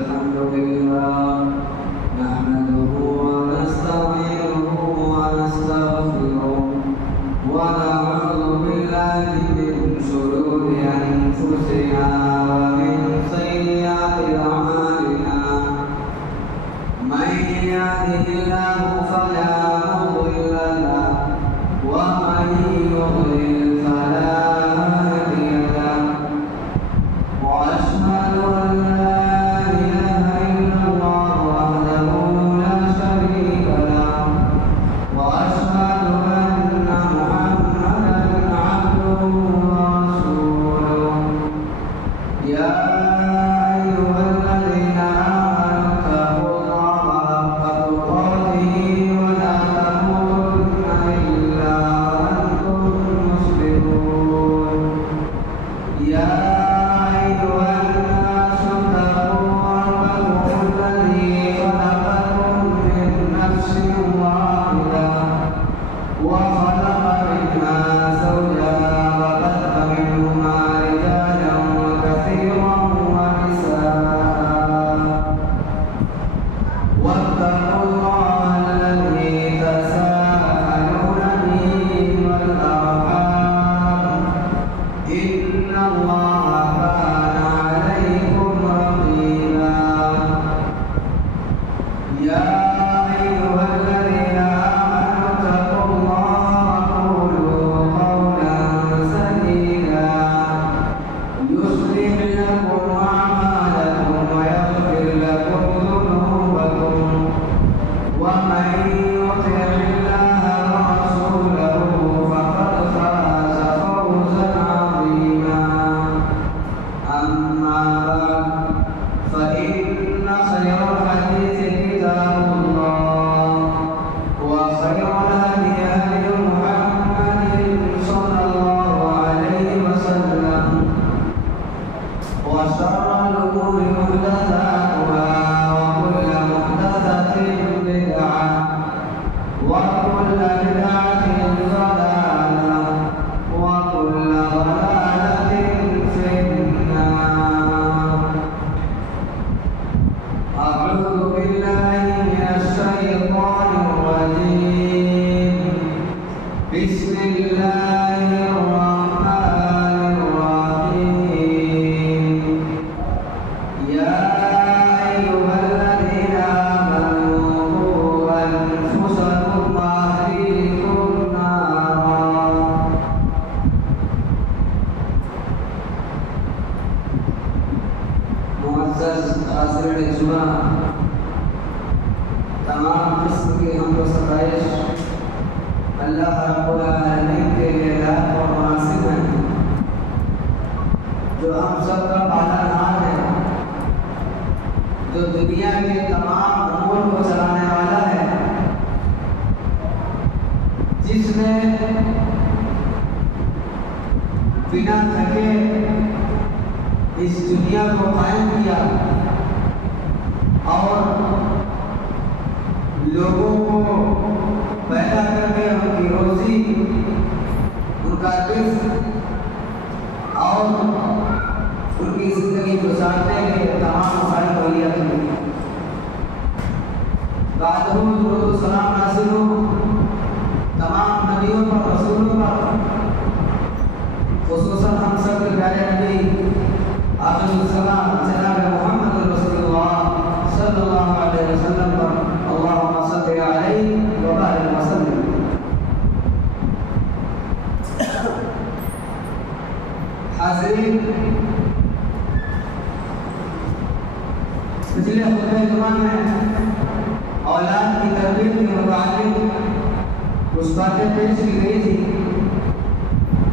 الحمد لله نحمده ونستعينه ونستغفره ونعوذ بالله من شرور أنفسنا ومن سيئات أعمالنا من يهده الله فلا مضل له ومن يضلل فلا هادي له وأشهد أن لا إله إلا الله وحده لا شريك له وأشهد أن محمدا عبده ورسوله يا أيها الذين آمنوا اتقوا الله حق تقاته ولا تموتن إلا وأنتم مسلمون يا أيها الناس اتقوا ربكم الذي خلقكم من نفس واحدة وخلق منها زوجها وبث منهما رجالا كثيرا ونساء واتقوا الله الذي تساءلون به والأرحام إن الله كان عليكم رقيبا يا أيها الذين آمنوا اتقوا الله وقولوا قولا سديدا يصلح لكم أعمالكم ويغفر لكم ذنوبكم ومن يطع الله ورسوله فقد فاز فوزا عظيما أما بعد فإن خير الحديث كتاب الله وخير الهدي هدي محمد صلى الله عليه وسلم وشر الأمور محدثاتها وكل محدثة بدعة وكل بدعة ضلالة وكل ضلالة في النار أعوذ بالله من الشيطان الرجيم بسم الله الرحمن الرحيم يا أيها الذين آمنوا قوا أنفسكم وأهليكم نارا معزز حاضرین جمعہ تمام قسم کی حمد و ستائش اللہ رب العالمین کے لیے لائق اور مناسب ہے جو ہم سب کا پالنہار ہے جو دنیا کے تمام امور کو چلانے والا ہے جس نے بنا تھکے اس دنیا کو قائم کیا اور لوگوں کو پیدا کر کے ان کی روزی ان کا رزق اور ان کی زندگی گزارنے کے تمام مسائل کو لیا تھی درود و سلام نازل ہو تمام نبیوں پر رسولوں پر خصوصاً ہم سب کے پیارے نبی آخر السلام جناب محمد رسول اللہ صلی اللہ علیہ وسلم پر اللہم صلی علیہ وبارک وسلم حاضرین پچھلے خطبہ جمعہ میں اولاد کی تربیت کے متعلق کچھ باتیں پیش کی گئی تھی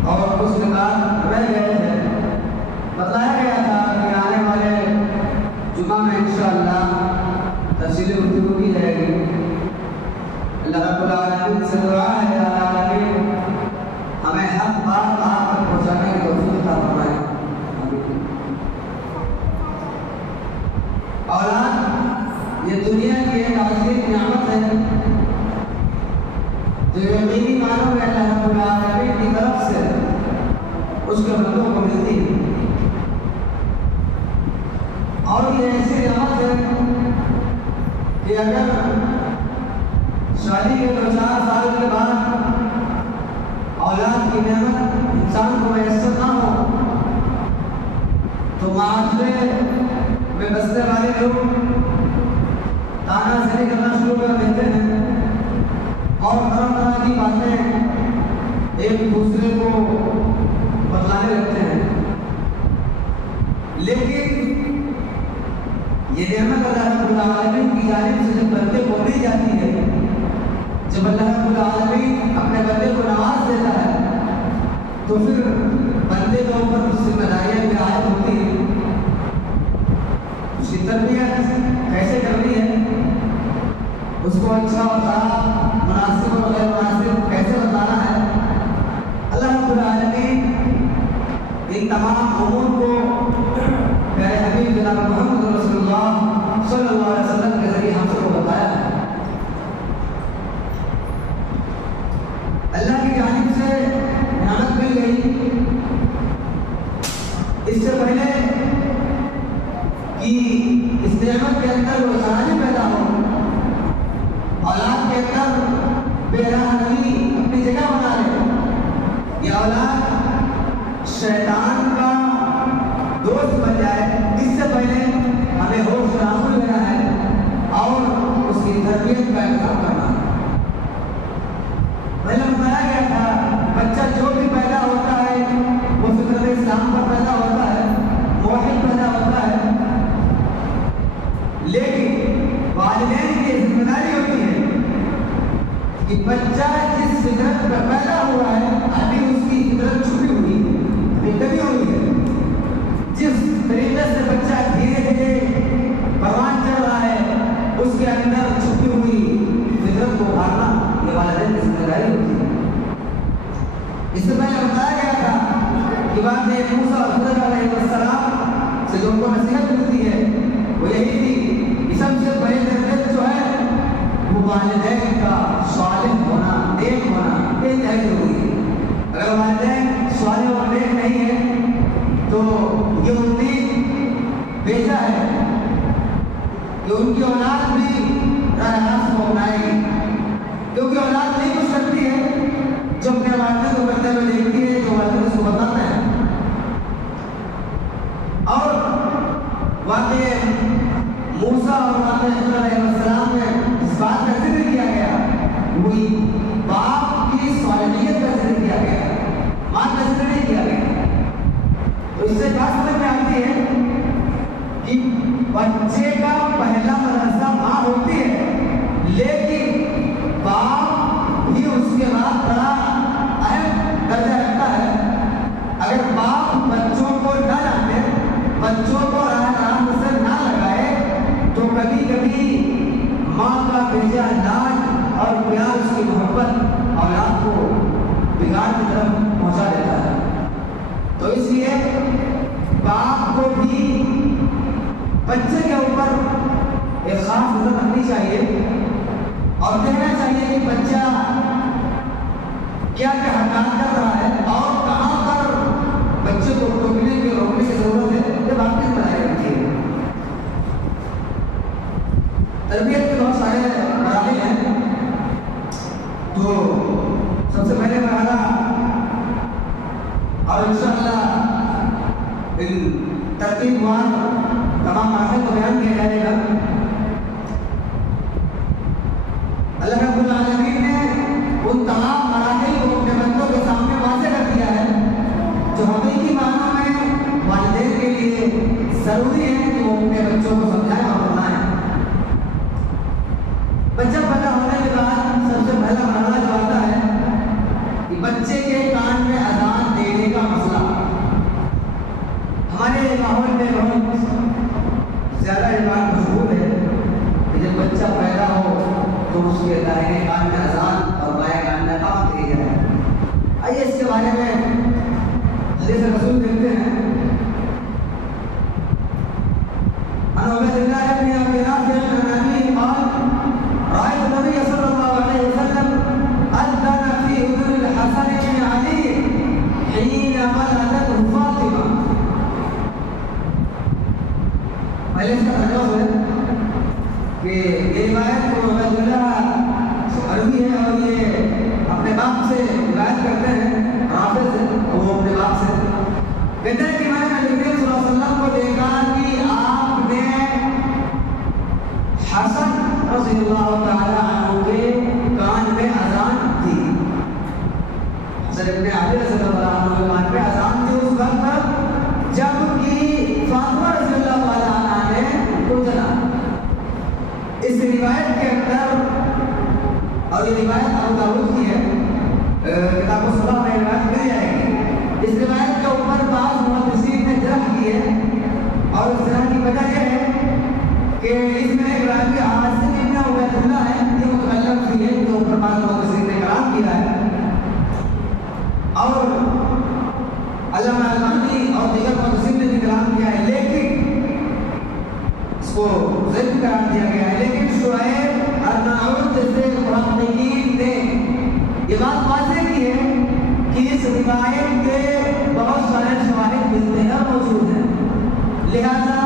اور کچھ نکات رہ گئے تھے بتایا گیا تھا کہ آنے والے جمعہ میں انشاءاللہ تفصیلی گفتگو کی جائے گی اللہ رب العالمین سے دعا ہے العالمین ہمیں حق بات آپ تک پہنچانے کی توفیق عطا فرمائے اولاد یہ دنیا کی ایک عظیم نعمت ہے جو یقینی معنوں میں اللہ رب العالمین کی طرف سے اس کے بندوں کو ملتی ہے اور یہ ایسی نعمت ہے اور طرح طرح کی باتیں ایک دوسرے کو بتلانے لگتے ہیں، لیکن یہ نعمت اللہ رب العالمین کی جانب سے جب بندے کو دی جاتی ہے، جب اللہ رب العالمین اپنے بندے کو نواز دیتا ہے، تو پھر بندے کے اوپر ذمہ داریاں بھی عائد ہوتی ہیں۔ اس کی تربیت کیسے کرنی ہے، اس کو اچھا اور خراب، مناسب اور غیر مناسب کیسے بتانا ہے، اللہ رب العالمین ان تمام امور کو پیارے حبیب جناب محمد رسول اللہ صلی اللہ علیہ وسلم کے ذریعے ہم سب کو بتایا ہے۔ اللہ کی جانب سے نعمت مل گئی، اس سے پہلے کہ اس نعمت کے اندر وہ خرابی پیدا ہو، اولاد کے اندر بے رحمی اپنی جگہ بنا لے، یہ اولاد شیطان کا دوست بن جائے، اس سے پہلے ہمیں ہوش رامل لینا ہے اور اس کی تربیت کا انتظام کرنا ہے۔ پہلے بتایا گیا تھا بچہ جو بھی پیدا ہوتا ہے وہ فطرت اسلام پر پیدا ہوتا ہے، موحد پیدا ہوتا ہے، لیکن والدین کی ذمہ داری ہوتی ہے کہ بچہ جس فطرت پر پیدا ہوا ہے ابھی اس کی فطرت چھپی ہوئی ہے، کبھی ہوئی ہے، جس طریقے سے بچہ دھیرے دھیرے پروان چڑھ رہا ہے اس کے اندر چھپی ہوئی فطرت کو ابھارنا یہ والدین کی ذمہ داری ہوتی ہے۔ اس سے پہلے بتایا گیا تھا کہ بات موسیٰ اور خضر علیہ السلام سے جو ان کو نصیحت ملتی ہے وہ یہی تھی کہ سب سے بڑی تربیت جو ہے وہ والدین کا صالح ہونا، نیک ہونا، یہ انتہائی ضروری ہے۔ اگر والدین صالح اور نیک نہیں ہے تو یہ امید بیجا ہے کہ ان کی اولاد بھی راہ راست کو اپنائے گی، کیونکہ اولاد نہیں کچھ کرتی ہے جو اپنے والدین کو کرتے ہوئے دیکھتی ہے، جو والدین اس کو بتاتا ہے۔ اور واقع موسیٰ اور واقع خضر علیہ السلام میں اس بات کا ذکر کیا گیا، وہی باپ کی صالحیت کا ذکر کیا گیا، ماں کا ذکر نہیں کیا گیا۔ تو اس سے بات سمجھ میں آتی ہے کہ بچے کا پہلا مدرسہ ماں ہوتی ہے، لیکن باپ ہی اس کے بعد بڑا اہم درجہ رکھتا ہے۔ اگر باپ بچوں کو نہ جانے، بچوں کو راہ سے نہ لگائے تو کبھی کبھی ماں کا بھیجا لاڈ اور پیار، اس کی محبت اولاد کو بگاڑ کی طرف پہنچا دیتا ہے۔ تو اس لیے باپ کو بھی بچے کے اوپر ایک خاص نظر رکھنی چاہیے اور کہنا چاہیے کہ بچہ کیا کیا حرکات کر رہا ہے اور کہاں پر بچے کو ٹوکنے کی روکنے کی ضرورت ہے، یہ بات نہیں بنائی رکھتی ہے۔ تربیت کے بہت سارے مراحل ہیں، تو سب سے پہلے مرحلہ اور انشاءاللہ ان ترتیب وار تمام مراحل کو بیان کیا جائے گا۔ اللہ رب العالمین نے ان تمام مراحل کو اپنے بندوں کے سامنے واضح کر دیا ہے جو حقیقی معنوں میں والدین کے لیے ضروری ہے کہ وہ اپنے بچوں کو سمجھائیں اور بتائیں۔ بچہ پیدا ہونے کے بعد سب سے پہلا مرحلہ جو آتا ہے کہ بچے کے کان میں اذان دینے کا مسئلہ۔ ہمارے ماحول میں بہت زیادہ یہ بات مشہور ہے کہ جب بچہ پیدا ہو تو اس کے دائیں کان میں اذان اور بائیں کان میں اقامت دی جائے۔ آئیے اس کے بارے میں حدیث رسول دیکھتے ہیں۔ عن عبید اللہ بن ابی رافع عن ابیہ قال رأيت النبي صلى الله عليه وسلم أذن في أذن الحسن بن علي حين ولدته فاطمة۔ پہلے اس کا ترجمہ ہے کہ یہ روایت کو عبید اللہ عربی ہے اور یہ اپنے باپ سے روایت کرتے ہیں، رافع سے، وہ اپنے باپ سے کہتے ہیں کہ میں نے نبی کریم صلی اللہ علیہ وسلم کو دیکھا کہ آپ نے حسن رضی اللہ تعالی عنہ کے کان میں اذان اندر، اور یہ روایت ابو داؤد کی ہے، کتاب الصلاۃ میں روایت مل جائے گی، اس روایت کے اوپر بعض محدثین نے جرح کی ہے، اور اس طرح کی وجہ یہ ہے کہ اس میں ایک راوی عاصم ابن عبید اللہ ہے، یہ متکلم بھی ہے، جو اوپر بعض محدثین نے کلام کیا ہے، اور علامہ البانی اور دیگر محدثین نے بھی کلام کیا ہے، لیکن اس کو ضعیف قرار دیا گیا ہے۔ لیکن شعیب ارناؤط جیسے محققین نے یہ بات واضح کی ہے کہ اس روایت کے بہت سارے شواہد ملتے ہیں اور موجود ہیں، لہذا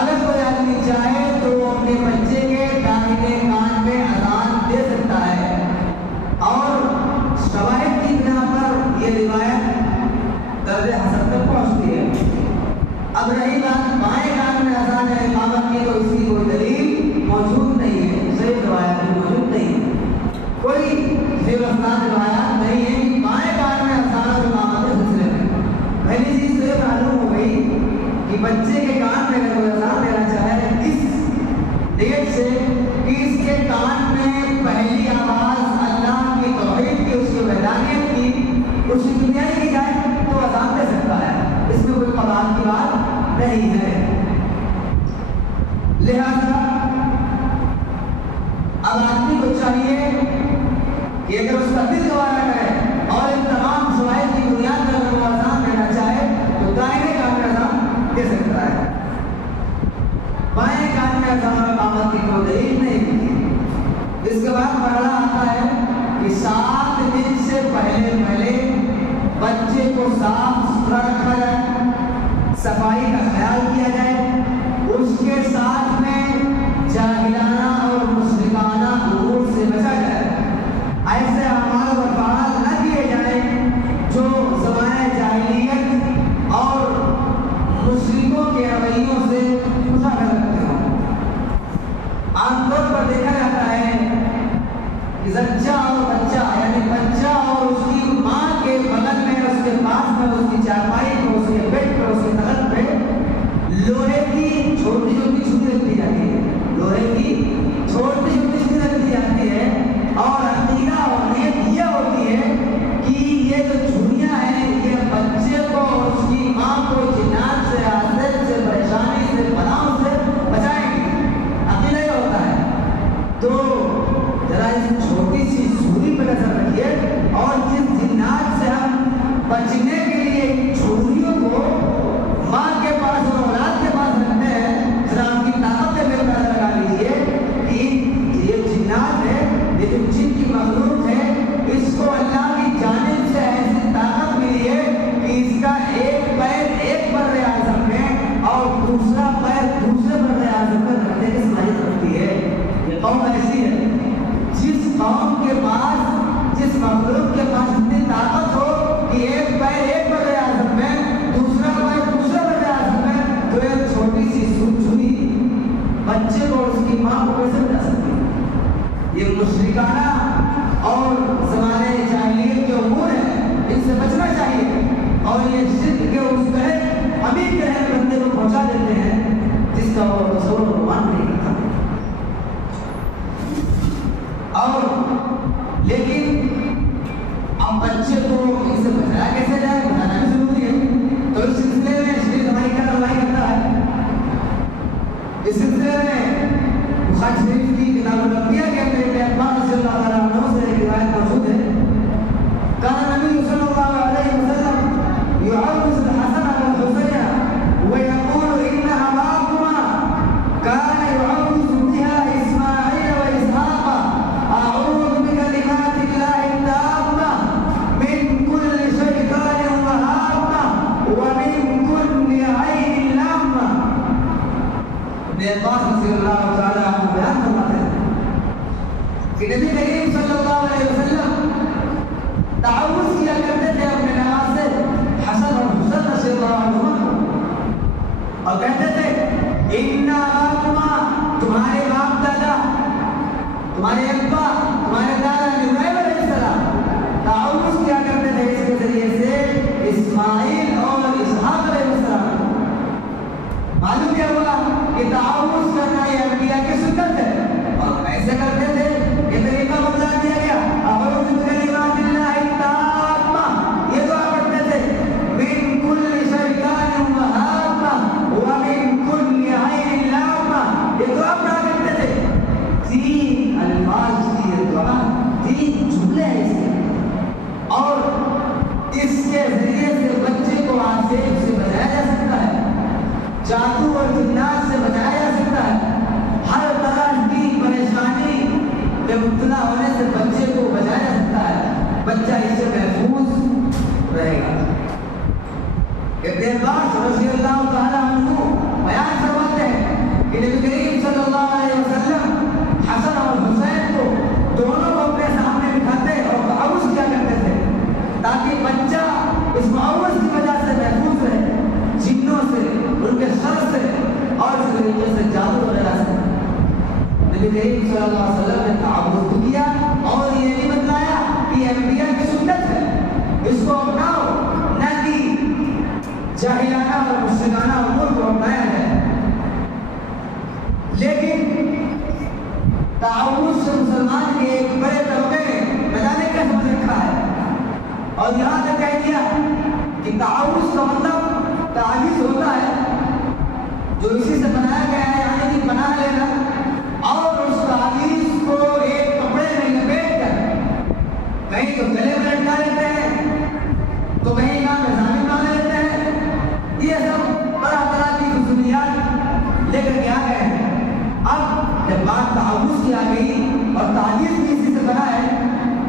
اگر کوئی آدمی چاہے تو وہ اپنے بچے کے داہنے کان میں اذان دے سکتا ہے، اور شواہد کی بنا پر یہ روایت درجہ حسن تک پہنچتی ہے۔ اب رہی بات بائیں کان میں اذان یا اقامت کی، تو اس کی کوئی دلیل موجود نہیں ہے، صحیح روایت میں موجود نہیں ہے، کوئی صحیح روایات نہیں ہے کہ بائیں کان میں اذان اور اقامت کے سلسلے میں۔ پہلی چیز تو یہ معلوم ہو گئی کہ بچے کے کان میں اگر کوئی اذان دینا چاہے اس نیت سے کہ اس کے کان میں پہلی آواز اللہ کی توحید کی، اس کی وحدانیت کی، اس کی دنیائی کی جائے تو اذان دے سکتا ہے، اس میں کوئی قباحت کی بات نہیں ہے۔ لہذا اب آدمی کو چاہیے کہ اگر اس کا دل گوارا کرے اور ان تمام شواہد کی بنیاد پر اگر وہ اذان دینا چاہے تو دائیں کان میں اذان دے سکتا ہے، بائیں کان میں اذان اور اقامت کی کوئی دلیل نہیں ملتی۔ اس کے بعد مرحلہ آتا ہے کہ 7 دن سے پہلے بچے کو صاف ستھرا رکھا جائے، صفائی کا خیال کیا جائے، اس کے ساتھ میں جاہلانہ اور مشرکانہ امور سے بچا جائے، ایسے اعمال و افعال نہ کیے جائیں جو زمانہ جاہلیت اور مشرکوں کے رویوں سے مشابہت رکھتے ہوں۔ عام طور پر دیکھا جاتا ہے کہ زچہ اور بچہ، یعنی بچہ اور اس کی ماں کے بغل میں، اس کے پاس میں، اس کی چارپائی پر، اس کے بیڈ پر، اس کے تخت پہ لوہے کی چھوٹی چھوٹی چھری رکھی جاتی ہے، لوہے کی چھوٹی چھوٹی چھری رکھی جاتی ہے، اور عقیدہ اور نیت یہ ہوتی ہے کہ یہ جو چھریاں ہیں یہ بچے کو اور اس کی ماں کو جنات سے، حسد سے، پریشانی سے، بلاؤں سے بچائیں گی، عقیدہ یہ ہوتا ہے۔ تو ذرا اس چھوٹی سی چھری پہ نظر رکھیے، اور جس جنات سے ہم بچنے کے لیے چھریوں کو ماں کے پاس اور اولاد کے پاس رکھتے ہیں، ذرا ان کی طاقت پہ میرے نظر لگا لیجیے کہ یہ جنات ہے، یہ جو جن کی مخلوق ہے، اس کو اللہ کی جانب سے ایسی طاقت ملی ہے کہ اس کا ایک پیر ایک بر اعظم میں اور دوسرا پیر دوسرے بر اعظم میں رکھنے کی صلاحیت رکھتی ہے۔ یہ قوم ایسی ہے جس قوم کے پاس، جس مخلوق کے پاس اتنی طاقت ہو کہ ایک پیر ایک بر اعظم میں، دوسرا پیر دوسرے بر اعظم میں، تو ایک چھوٹی سی چھری بچے کو اور اس کی ماں کو کیسے بچا سکتی ہے؟ یہ مشرکانہ اور زمانے جاہلیت کے امور ہیں، ان سے بچنا چاہیے، اور یہ شرک کے اس طرح امیر گرہن بندے کو پہنچا دیتے ہیں جس کا وہ تصور و گمان نہیں کرتا۔ اور لیکن اب بچے کو ان سے بچایا کیسے جائے، بچانا بھی ضروری ہے، تو اس سلسلے میں شریف ہماری کیا رہنمائی کرتا ہے؟ اس سلسلے میں بخاری شریف کی کتاب الانبیاء کے اندر ابن عباس رضی اللہ تعالیٰ عنہ سے ایک روایت موجود ہے، کان نبی صلی اللہ علیہ وسلم يعوذ الحسن والحسین ويقول ان اباكما كان يعوذ بها اسماعيل واسحاق اعوذ بكلمات الله التامة من كل شيطان وهامة ومن كل عين لامة۔ ابن عباس رضی اللہ تعالیٰ عنہ بیان فرماتے ہیں ابن عباس رضی اللہ تعالیٰ عنہ بیان فرماتے ہیں کہ نبی کریم صلی اللہ علیہ وسلم حسن اور حسین کو دونوں کو اپنے سامنے بٹھاتے اور تعوذ کیا کرتے تھے تاکہ بچہ اس معوذ کی وجہ سے محفوظ رہے، جنوں سے، ان کے شر سے اور اس طریقے سے جادو وغیرہ سے۔ نبی کریم صلی اللہ علیہ وسلم نے تعوذ کیا اور یہ نہیں بتلایا کہ انبیاء کی سنت ہے، اس کو اپناؤ، نہ کہ جاہلانہ اور مشرکانہ امور کو اپنایا ہے۔ لیکن تعوذ سے مسلمان کے ایک بڑے طبقے نے نہ جانے کیا سمجھ رکھا ہے اور یہاں تک کہہ دیا کہ تعوذ کا مطلب تعویذ ہوتا ہے جو اسی سے بنایا گیا ہے، یعنی کہ بنا لینا اور اس تعویذ کو ایک کپڑے میں لپیٹ کر کہیں تو گلے میں لٹکا لیتے ہیں تو کہیں کام میں ضامن بنا لیتے ہیں۔ یہ سب طرح طرح کی فضولیات لے کر کے آ گئے ہیں۔ اب جب بات تعوذ کی آ گئی اور تعویذ بھی اسی سے بنا ہے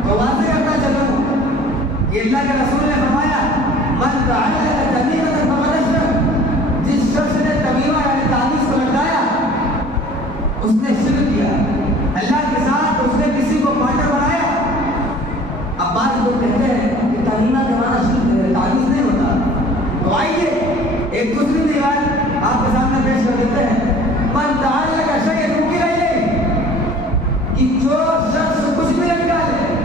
تو واضح کرتا چلوں کہ اللہ کے رسول نے فرمایا من تعلق تمیمۃ فقد اشرک، جس شخص نے تمیمہ یعنی تعویذ کو لٹکایا اس نے شرک کیا، اللہ کے ساتھ اس نے کسی کو پارٹنر بنایا۔ اب بعض لوگ کہتے ہیں کہ تمیمہ کے معنی شرک تعویذ نہیں ہوتا، تو آئیے ایک دوسری روایت آپ کے سامنے پیش کر دیتے ہیں۔ من تعلق شیئا وکل الیہ، کہ جو شخص کچھ بھی لٹکا لے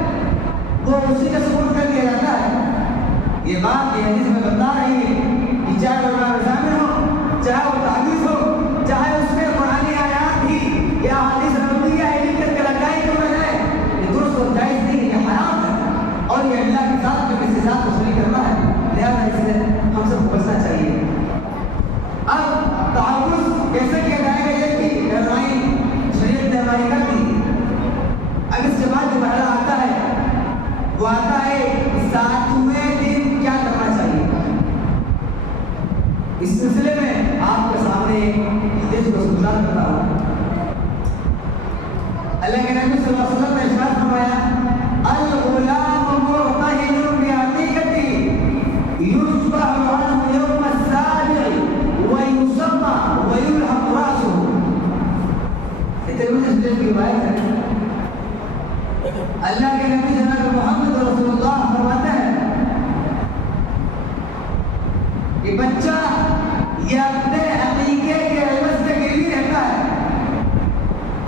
وہ اسی کے سپرد کر دیا جاتا ہے۔ یہ بات یہ حدیث میں بتا رہی ہے کہ چاہے وہ ضامن ہو، چاہے وہ تعویذ ہو، چاہے اس میں قرآنی آیات ہی یا حدیث نبوی ہے لکھ کر کے لٹکائی کیوں نہ جائے، یہ درست اور جائز نہیں ہے، یہ حرام ہے اور یہ اللہ کے ساتھ جو کسی ذات کو شریک کرنا ہے، لہٰذا اس سے ہم سب کو بچنا چاہیے۔ اب تعوذ کیسے کیا جائے گا یہ بھی رہنمائی شریعت نے رہنمائی کر دی۔ اب اس کے بعد جو مرحلہ آتا ہے وہ آتا ہے 7ویں دن کیا کرنا چاہیے۔ اس سلسلے میں آپ کے سامنے حدیث کو گزار کرتا ہوں۔ اللہ کے نبی صلی اللہ علیہ وسلم نے ارشاد فرمایا الغلام مرتهن بعقیقته یذبح عنه یوم السابع ویسمى ویلحق رأسه۔ یہ ترمذی شریف کی روایت ہے۔ اللہ کے نبی جناب محمد رسول اللہ فرماتے ہیں کہ بچہ یہ اپنے عقیقے کے عوض سے گروی رہتا ہے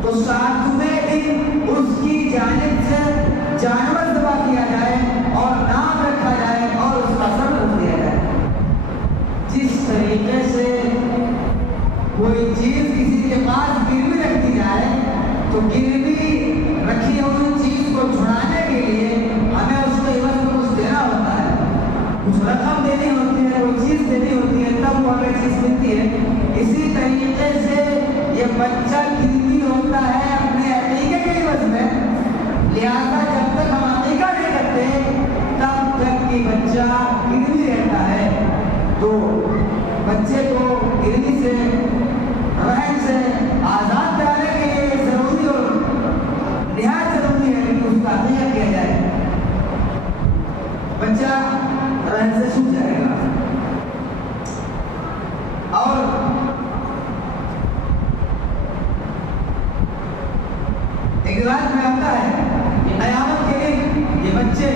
تو 7ویں دن اس کی جانب سے جانور ذبح کیا جائے اور نام رکھا جائے اور اس کا سر رکھ دیا جائے۔ جس طریقے سے کوئی چیز کسی کے پاس گروی رکھ دی جائے تو گروی رکھی ہوئی چیز کو چھڑانے کے لیے ہمیں اس کو عوض میں کچھ دینا ہوتا ہے، کچھ رقم دینی ہوتی ہے، کوئی چیز دینی ہوتی ہے، تب وہ ہمیں چیز ملتی ہے۔ اسی طریقے سے یہ بچہ گروی ہوتا ہے اپنے عقیقے کے عوض میں، لہٰذا جب تک ہم عقیقہ نہیں کرتے تب تک کہ بچہ گروی رہتا ہے۔ تو بچے کو گروی سے رہن سے آزاد کرانے کے لیے ضروری اور نہایت ضروری ہے کہ اس کا عقیقہ کیا جائے۔ بچہ رہن سے چھوٹ جائے گا۔ اور ایک روایت میں آتا ہے کہ قیامت کے دن یہ بچے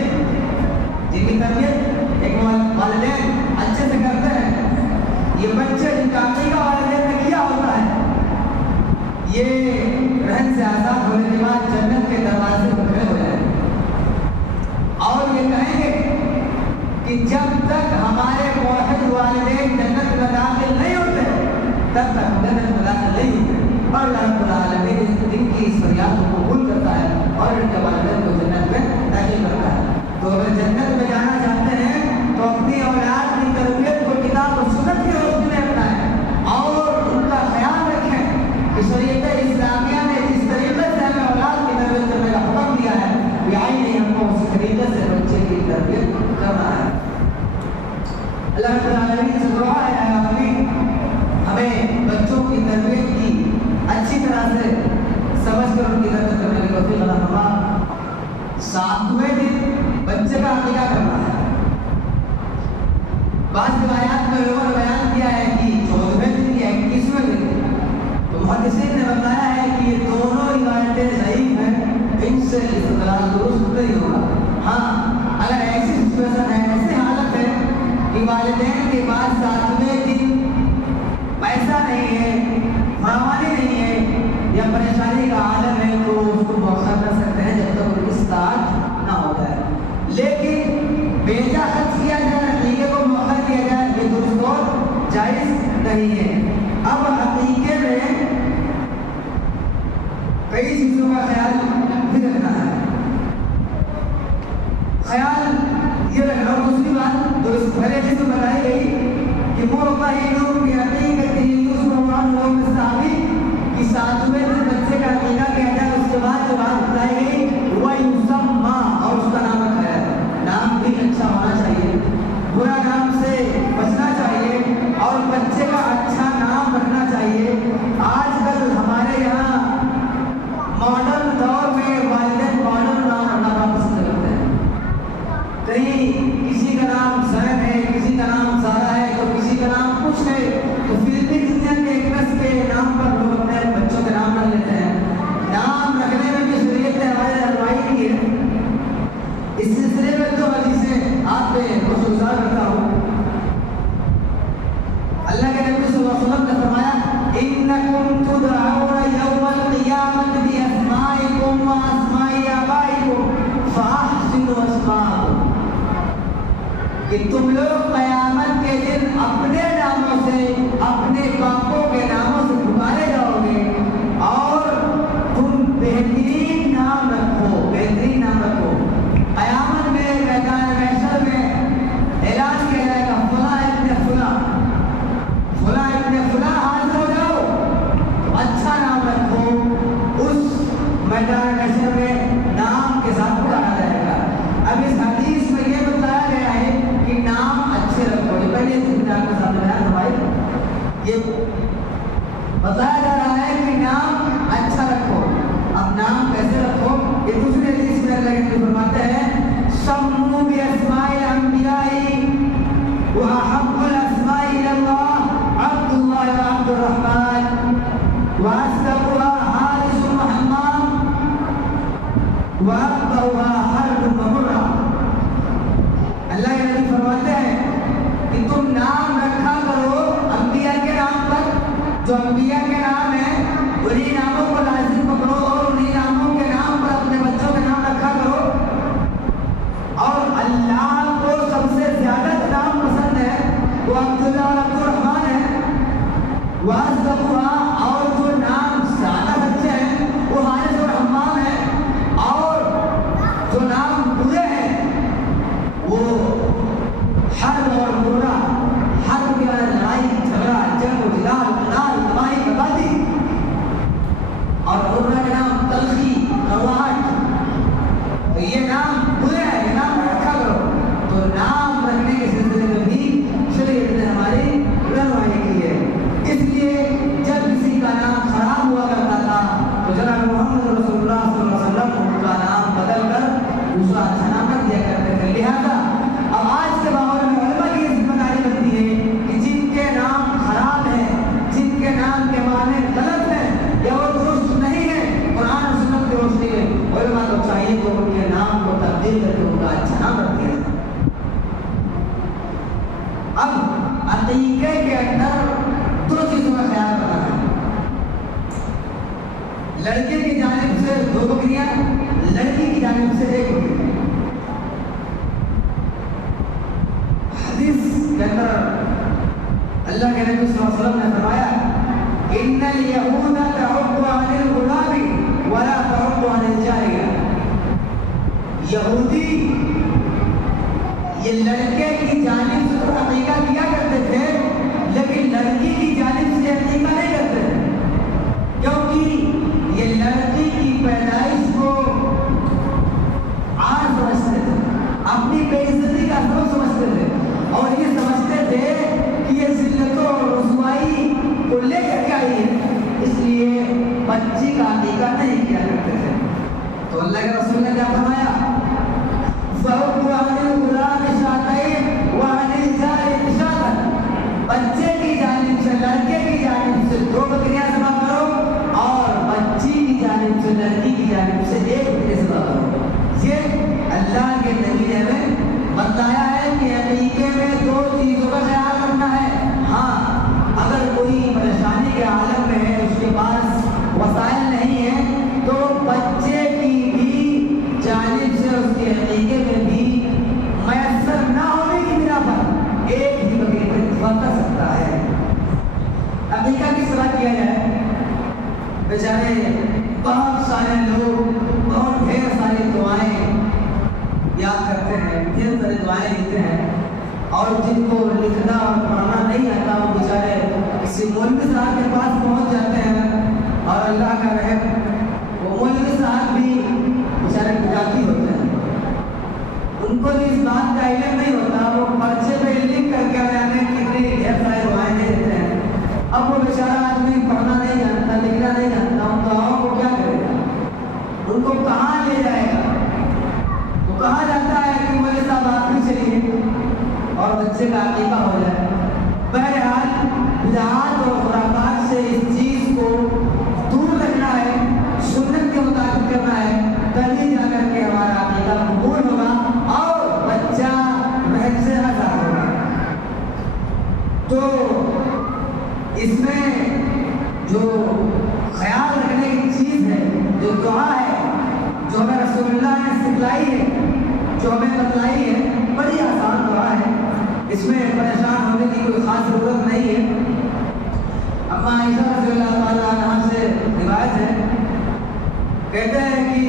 جن کی تربیت ایک والدین اچھے سے کرتے ہیں، یہ بچے جن کا عقیقہ والدین نے کیا ہوتا ہے، یہ رہن سے آزاد ہونے کے بعد جنت کے دروازے پر کھڑے ہو جائیں اور یہ کہیں گے کہ جب تک ہمارے موحد والدین جنت میں داخل نہیں ہوتے تب تک ہم جنت میں داخل نہیں ہوتے۔ اور اللہ رب العالمین ان کی اس فریاد کو قبول کرتا ہے اور ان کے والدین کو جنت میں داخل کرتا ہے۔ تو اگر جنت میں جانا چاہتے ہیں تو اپنی اولاد کی تربیت کو کتاب و سنت کی روشنی میں اپنائیں اور ان کا خیال رکھیں کہ شریعت اسلامیہ نے جس طریقے سے ہمیں اولاد کی تربیت کرنے کا حکم دیا ہے یہ ہم کو اسی طریقے سے بچے کی تربیت کرنا ہے۔ اللہ رب العالمین سے دعا ہے ہمیں بچوں کی تربیت کی اچھی طرح سے سمجھ کر ان کی تربیت کرنے کی توفیق عطا فرما۔ 7ویں دن بچے کا عقیقہ کرنا ہے۔ بعض روایات میں لوگوں نے بیان کیا ہے کہ 14ویں دن یا 21ویں دن، تو محدثین نے بتایا ہے کہ یہ دونوں روایتیں ضعیف ہیں، ان سے استدلال درست نہیں ہوگا۔ ہاں اگر ایسی سچویشن ہے، ایسی حالت ہے کہ والدین کے بعد 7ویں دن پیسہ نہیں ہے، فراوانی نہیں ہے یا پریشانی کا عالم ہے، تو اس کو مؤخر کر سکتے ہیں جب تک ان کی اسٹارٹ نہ ہو جائے۔ لیکن بیجا خرچ کیا جائے، عقیقے کو مؤخر کیا جائے، یہ درست اور جائز نہیں ہے۔ اب عقیقے میں کئی چیزوں کا خیال بھی رکھنا ہے۔ خیال یہ رکھنا، اور دوسری بات جو اس پہلے چیز میں بتائی گئی کہ مرتہنون بعقیقتہ یوسف عنہ الصحابی کہ 7ویں دن بچے کا عقیقہ کیا جائے، اس کے بعد جو بات بتائی گئی وَيُسَمَّى، اور اس کا نام رکھا ہے۔ نام بھی اچھا ہونا چاہیے، برا نام سے بچنا چاہیے اور بچے کا اچھا نام رکھنا چاہیے۔ آج کل ہمارے یہاں ماڈرن دور میں والدین ماڈرن نام رکھنا بہت پسند کرتے ہیں۔ کہیں کسی کا نام زین ہے، کسی کا نام زارا ہے، تو کسی کا نام کچھ ہے، تو فلمی دنیا کے ایکٹرس کے نام پر لوگ اپنے بچوں کے نام رکھ لیتے ہیں۔ نام رکھنے میں بھی شریعت نے ہمارے رہنمائی کی ہے۔ اس سلسلے میں دو حدیثیں آپ پہ گزار کرتا ہوں۔ اللہ کے نبی صلی اللہ علیہ وسلم نے فرمایا انکم تدعون یوم القیامۃ باسمائکم واسماء آبائکم فاحسنوا اسماءکم، کہ تم لوگ قیامت کے دن اپنے ناموں سے، اپنے باپوں کے ناموں سے پکارے جاؤ گے، اور تم بہترین نام رکھو، بہترین نام رکھو۔ قیامت میں میدان محشر میں اعلان کیا جائے گا فلاں ابن فلاں، فلاں ابن فلاں حاضر ہو جاؤ، تو اچھا نام رکھو۔ اس میدان محشر میں نام کے ساتھ پکارا جائے گا۔ اب اس حدیث میں یہ بتایا گیا ہے کہ نام اچھے رکھو، یہ پہلے کے ساتھ بیان ہمارے یہ بتایا جا رہا ہے کہ نام اچھا رکھو۔ اب نام کیسے رکھو؟ یہ دوسری حدیث میں اللہ کے نبی فرماتے ہیں سموا باسماء الانبیاء واحب الاسماء الى الله عبد الله وعبد الرحمن واصدقها حارث وحمام واكبرها حرب ومرة۔ اللہ کے نبی فرماتے ہیں کہ تم نام رکھا کرو انبیاء کے نام پر، جو انبیاء کے نام ہیں انہی ناموں کو لازم پکڑو، اور انہی ناموں کے نام پر اپنے بچوں کے نام رکھا کرو۔ اور اللہ کو سب سے زیادہ نام پسند ہے وہ عبداللہ اور عبد الرحمن ہے، واصدقها، اور جو نام زیادہ اچھے ہیں وہ حارث اور حمام ہے، اور جو نام برے ہیں وہ حرب اور مرہ۔ حرب کے بعد لڑائی جھگڑا، جنگ و جدال، قتال، تباہی بربادی، اور مرہ کا نام تلخی، کڑواہٹ، تو یہ نام برے ہیں، یہ نام رکھا کرو۔ تو نام رکھنے کے سلسلے میں بھی شریعت نے ہماری رہنمائی کی ہے۔ اس لیے جب کسی کا نام خراب ہوا کرتا تھا تو جناب محمد رسول اللہ صلی اللہ علیہ وسلم ان کا نام بدل کر دوسرا اچھا نام رکھ دیا کرتے تھے۔ لہٰذا اب آج کے ماحول میں علماء کی ذمہ داری بنتی ہے کہ جن کے نام خراب ہیں، جن کے نام کے معنی غلط ہیں یا وہ درست نہیں ہے قرآن اور سنت کی روشنی میں، علماء کو چاہیے کہ ان کے نام کو تبدیل کر کے ان کا اچھا نام رکھ دیا۔ اب عقیقے کے اندر دو چیزوں کا خیال رکھنا ہے۔ لڑکے کی جانب سے 2 بکریاں، لڑکی کی جانب سے 1 بکری۔ حدیث کے اندر اللہ کے نبی صلی اللہ علیہ وسلم نے فرمایا ان الیہود تعض عن الغلام ولا تعض عن الجاریہ، یہودی یہ لڑکے کی جانب سے تو عقیقہ کیا کرتے تھے لیکن لڑکی کی جانب سے عقیقہ نہیں کرتے تھے، کیونکہ یہ لڑکی کی پیدائش کو عار سمجھتے تھے، اپنی بے عزتی کا سبب سمجھتے تھے، اور یہ سمجھتے تھے کہ یہ ذلتوں اور رسوائی کو لے کر کے آئی ہے، اس لیے بچی کا عقیقہ نہیں کیا کرتے تھے۔ تو اللہ کے رسول نے کیا فرمایا فَأُقْوَ عَنِ الْغُلَامِ شَاتَيْنِ وَعَنِ الْجَارِ شَاتَيْنِ عقیقے میں دو چیزوں کا خیال رکھنا ہے. ہاں اگر کوئی پریشانی کے عالم میں ہے, اس کے پاس وسائل نہیں ہے, تو بچے کی بھی جانب سے اس کے عقیقے میں بھی میسر نہ ہونے کی بنا پر ایک ہی بکری پر اتفاق کر سکتا ہے. عقیقہ کس طرح کیا جائے؟ بیچارے بہت سارے لوگ بہت ڈھیر ساری دعائیں یاد کرتے ہیں, ڈھیر ساری دعائیں لکھتے ہیں, اور جن کو لکھنا اور پڑھنا نہیں آتا وہ بیچارے کسی مولوی صاحب کے پاس پہنچ جاتے ہیں, اور اللہ کا رحم وہ مولوی صاحب بھی بیچارے بدعتی ہوتے ہیں, ان کو بھی اس بات کا علم نہیں ہوتا, وہ پرچے پہ لکھ کر کے آنے کتنی ڈھیر سارے دعائیں دے دیتے ہیں. اب وہ بیچارہ آدمی پڑھنا نہیں جانتا, لکھنا نہیں جانتا, ان دعاؤں کو کیا کرے گا, ان کو کہاں لے جائے گا؟ وہ کہا جاتا ہے کہ مولوی صاحب آپ بھی چلیے اور بچے کا عقیقہ ہو جائے. بہرحال بدعات اور خرافات سے اس چیز کو دور رکھنا ہے, سنت کے مطابق کرنا ہے, تبھی جا کر کے ہمارا عقیقہ قبول ہوگا اور بچہ رحم سے آزاد ہوگا. تو اس میں جو خیال رکھنے کی چیز ہے, جو دعا ہے, جو ہمیں رسول اللہ نے سکھلائی ہے, جو ہمیں بتلائی ہے, بڑی آسان دعا ہے, اس میں پریشان ہونے کی کوئی خاص ضرورت نہیں ہے. اما عائشہ رضی اللہ تعالیٰ عنہا سے روایت ہے, کہتے ہیں کہ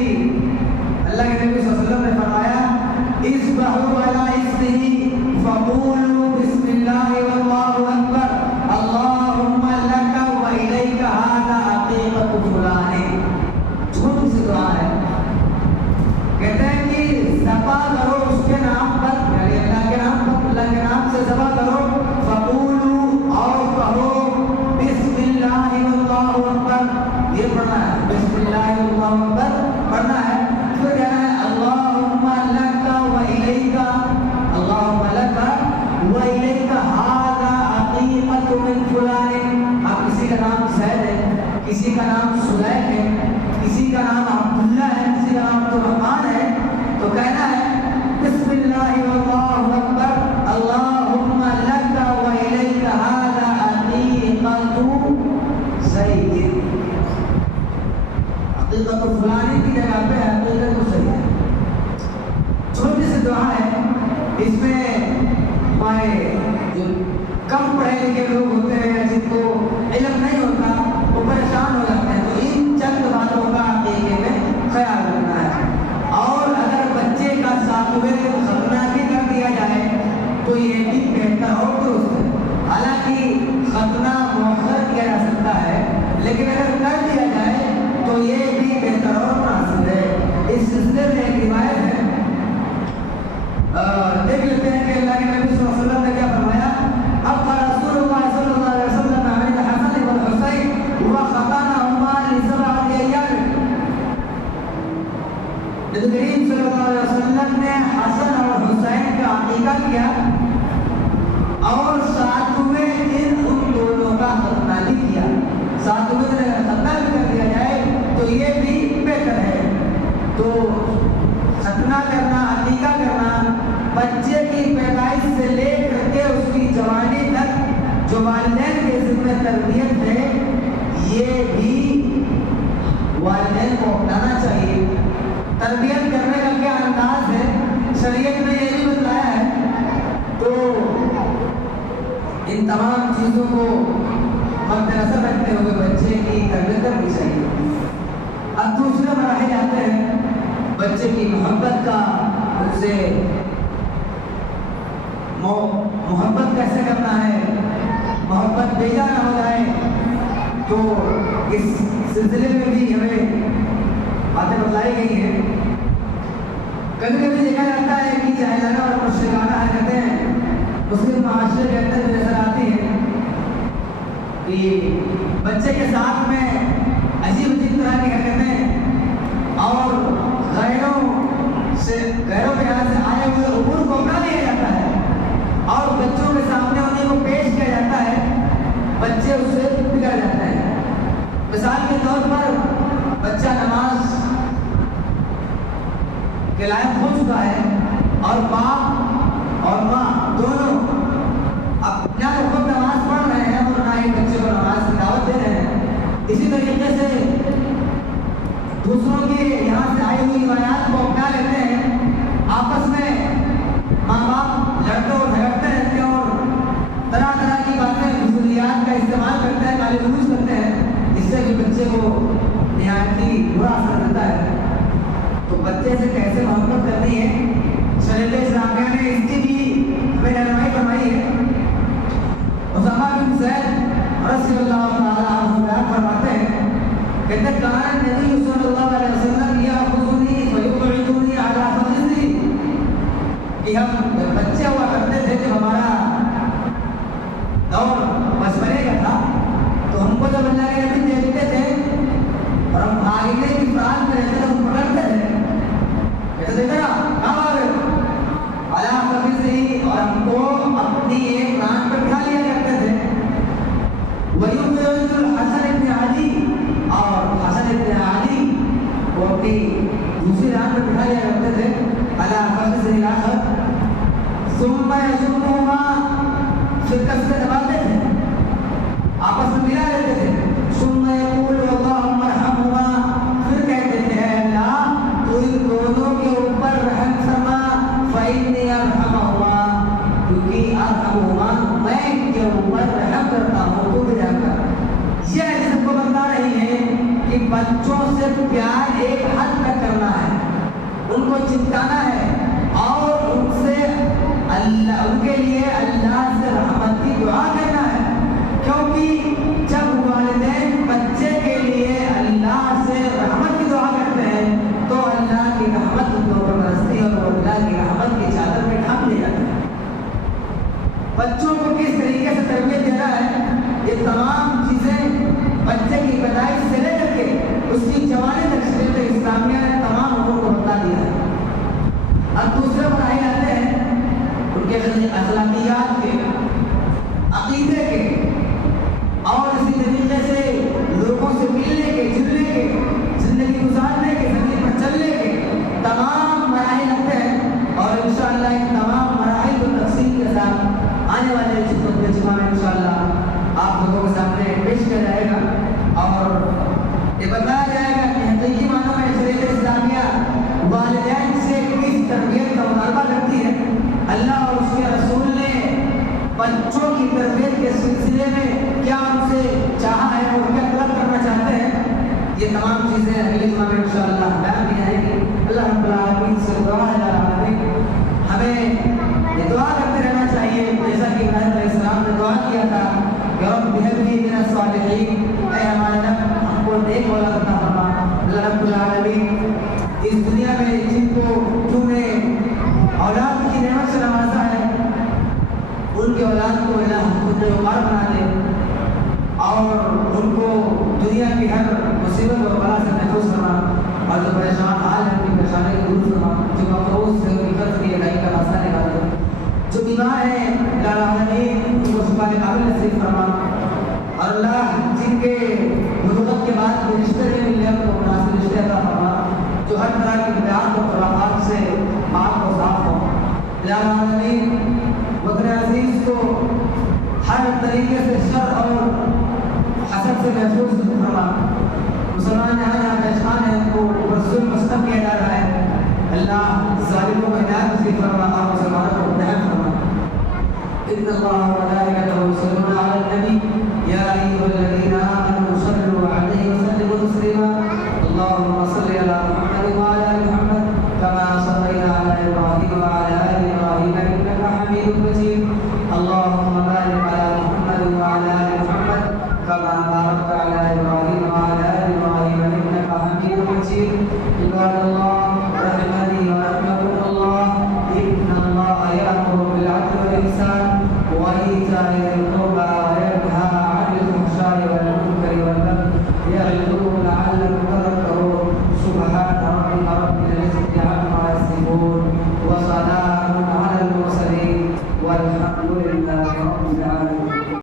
اللہ کے نبی صلی اللہ علیہ وسلم نے فرمایا, اصبحوا علی اسمہ فقولوا بسم اللہ واللہ اکبر اللہم لک و الیک ھذا عقیقۃ فلان. چھوٹی سی دعا ہے, کہتے ہیں کہ ذبح کرو اس کے نام پر, یعنی اللہ کے نام پر, اللہ کے نام سے ذبح کرو, فقولوا اور کہو بسم اللہ واللہ اکبر, یہ پڑھنا ہے, بسم اللہ واللہ اکبر پڑھنا ہے. پھر کہنا ہے اللہم لک و الیک, اللہم لک و الیک ھذا عقیقۃ من فلان. اب کسی کا نام زید ہے, کسی کا نام سلیح ہے, کسی کا نام عبداللہ ہے, کسی کا نام عبدالرحمن ہے, تو کہنا ہے بسم اللہ واللہ اکبر اللہم لک و الیک ھذا عقیقۃ زید. عقیقۃ فلانی کی جگہ پہ عقیقۃ زید. چھوٹی سی دعا ہے, اس میں ہمارے جو کم پڑھے لکھے لوگ ہوتے ہیں یا جن کو علم نہیں ہوتا وہ پریشان ہو جاتے ہیں, تو ان چند باتوں کا عقیقے میں خیال رکھنا ہے. اور اگر بچے کا ساتویں ختنہ بھی کر دیا جائے تو یہ بھی بہتر اور درست ہے. حالانکہ ختنہ مؤخر کیا جا سکتا ہے, لیکن اگر کر دیا جائے تو یہ بھی بہتر اور مناسب ہے. اس سلسلے میں ایک روایت ہے, دیکھ لیتے ہیں کہ اللہ کے نبی صلی اللہ علیہ وسلم نے کیا فرمایا. اب رسول اللہ صلی اللہ علیہ وسلم عن الحسن والحسین وختانہما لسبعۃ ایام. نبی کریم صلی اللہ علیہ وسلم نے حسن اور حسین کا عقیقہ کیا اور ساتویں دن ان دونوں کا ختنہ بھی کیا. ساتویں دن اگر ختنہ بھی کر دیا جائے تو یہ بھی بہتر ہے. تو ختنہ کرنا, عقیقہ کرنا, بچے کی پیدائش سے لے کر کے اس کی جوانی تک جو والدین کے ذمہ تربیت ہے, یہ بھی والدین کو اپنانا چاہیے. تربیت کرنے کا کیا انداز ہے, شریعت میں یہ بھی بتایا ہے. تو ان تمام چیزوں کو مد نظر رکھتے ہوئے بچے کی تربیت کرنی چاہیے. اب دوسرے مراحل آتے ہیں بچے کی محبت کا. ان سے محبت کیسے کرنا ہے, محبت بے جا نہ ہو جائے, تو اس سلسلے میں بھی ہمیں باتیں بتلائی گئی ہیں. کبھی کبھی دیکھا جاتا ہے کہ جاہلانہ اور مشرکانہ حرکتیں مسلم معاشرے کے اندر نظر آتی ہیں کہ بچے کے ساتھ میں عجیب عجیب طرح کی حرکتیں اور غیروں کے یہاں سے آئے ہوئے امور کو اپنا لیا جاتا ہے اور بچوں کے سامنے انہیں کو پیش کیا جاتا ہے. بچے اس سے بگڑ جاتے ہیں. مثال کے طور پر بچہ نماز کے لائق ہو چکا ہے اور باپ اور ماں گالی گلوچ کرتے ہیں، اس سے بھی بچے کو نہایت ہی برا اثر ملتا ہے. تو بچے سے کیسے محبت کرنی ہے، شریعت اسلامیہ نے اس کی بھی ہمیں رہنمائی فرمائی ہے. اسامہ بن زید رضی اللہ تعالیٰ عنہ بیان فرماتے ہیں کہ کان نبی صلی اللہ علیہ وسلم یاخذنی فیقعدنی علی فخذی، کہ ہم جب بچے ہوا کرتے تھے، جب ہمارا دور بچپنے کا تھا، تو ہم کو جب اللہ کے نبی دیکھتے تھے اور ہم بھاگنے کی فرار میں رہتے تھے، ہم پکڑتے تھے، کہتے تھے نا کہاں آ گئے علی فخذی، اور ہم کو اپنی ایک کان پر اٹھا لیا کرتے تھے. وَيُقْعِدُ الْحَسَنِ بْنِ عَلِي، اور حسن ابن علی کو اپنی دوسری ران پر بٹھا لیا کرتے تھے علی فخذی الآخر. ثم يَسُمُّهُمَا، پھر کس سے دباتے تھے، آپس میں ملا لیتے تھے. ثم يقول اللهم ارحمهما، پھر کہتے تھے اے اللہ تو ان دونوں کے اوپر رحم فرما، فإني أرحمهما، کیونکہ ارحمهما میں ان کے اوپر رحم کرتا ہوں، تو بھی رحم کر. یہ ایسے سب کو بتا رہی ہے کہ بچوں سے پیار ایک حد تک کرنا ہے، ان کو چمٹانا ہے اور ان سے اللہ، ان کے لیے اللہ سے رحمت کی دعا کرنا ہے. کیونکہ جب والدین بچے کے لیے اللہ سے رحمت کی دعا کرتے ہیں تو اللہ کی رحمت ان کے اوپر برستی ہے اور اللہ کی رحمت کی چادر میں ڈھانپ لیا جاتا ہے. بچوں کو کس طریقے سے تربیت دینا ہے، یہ تمام چیزیں بچے کی پیدائش سے لے کر کے اس کی جوانی تک شریعت اسلامیہ نے تمام امور کو بتا دیا ہے. اب دوسرے پڑھائی آتے ہیں ان کے اخلاقیات کے، عقیدے کے، اور اسی طریقے سے لوگوں سے ملنے کے، جلنے کے، زندگی گزارنے کے، زندگی پر چلنے کے تمام مراحل آتے ہیں. اور انشاءاللہ ان تمام مراحل کو تفصیل کے ساتھ آنے والے جمعہ میں انشاءاللہ آپ لوگوں کے سامنے پیش کیا جائے گا اور یہ بتایا جائے گا کہ حقیقی معنوں میں شریعت اسلامیہ والدین سے کس تربیت کا مطالبہ کرتی ہے. اللہ اور اس کے رسول نے بچوں کی تربیت کے سلسلے میں کیا ان سے چاہا ہے اور کیا طلب کرنا چاہتے ہیں، یہ تمام چیزیں اگلے جمعہ میں انشاءاللہ بیان کی جائیں گی. اللہ رب العالمین سے دعا ہے ہمیں یہ دعا کرتے رہنا چاہیے جیسا کہ ابراہیم علیہ السلام نے دعا کیا تھا کہ رب هب لي من الصالحین، اے ہمارے رب ہم کو نیک اولاد عطا فرما. اللہ رب العالمین اس دنیا میں جن کو تو نے اولاد کی نعمت سے نوازا ہے ان کے اولاد کو اللہ خود وقار بنا دے اور ان کو دنیا کی ہر مصیبت اور بلا سے محفوظ فرما، اور جو پریشان حال ہے ان کی پریشانی کو دور فرما، جو مقروض سے ان کی قرض کی ادائی کا راستہ نکال دے، جو بیمار ہیں اللہ العالمین ان کو شفا کے قابل نصیب فرما. اور اللہ جن کے بلوغت کے بعد جو رشتے میں ملے ان کو مناسب رشتے عطا فرما، جو ہر طرح کی بدعات و خرافات سے پاک و صاف ہو. اللہ العالمین وطن عزیز کو ہر طریقے سے شر اور حسد سے محفوظ فرما. مسلمان جہاں پریشان ہیں ان کو ظلم مستم کیا جا رہا ہے، اللہ ظالموں کو ہدایت نصیب فرما اور مسلمانوں کو ہدایت فرما. ان اللہ و ملائکتہ یصلون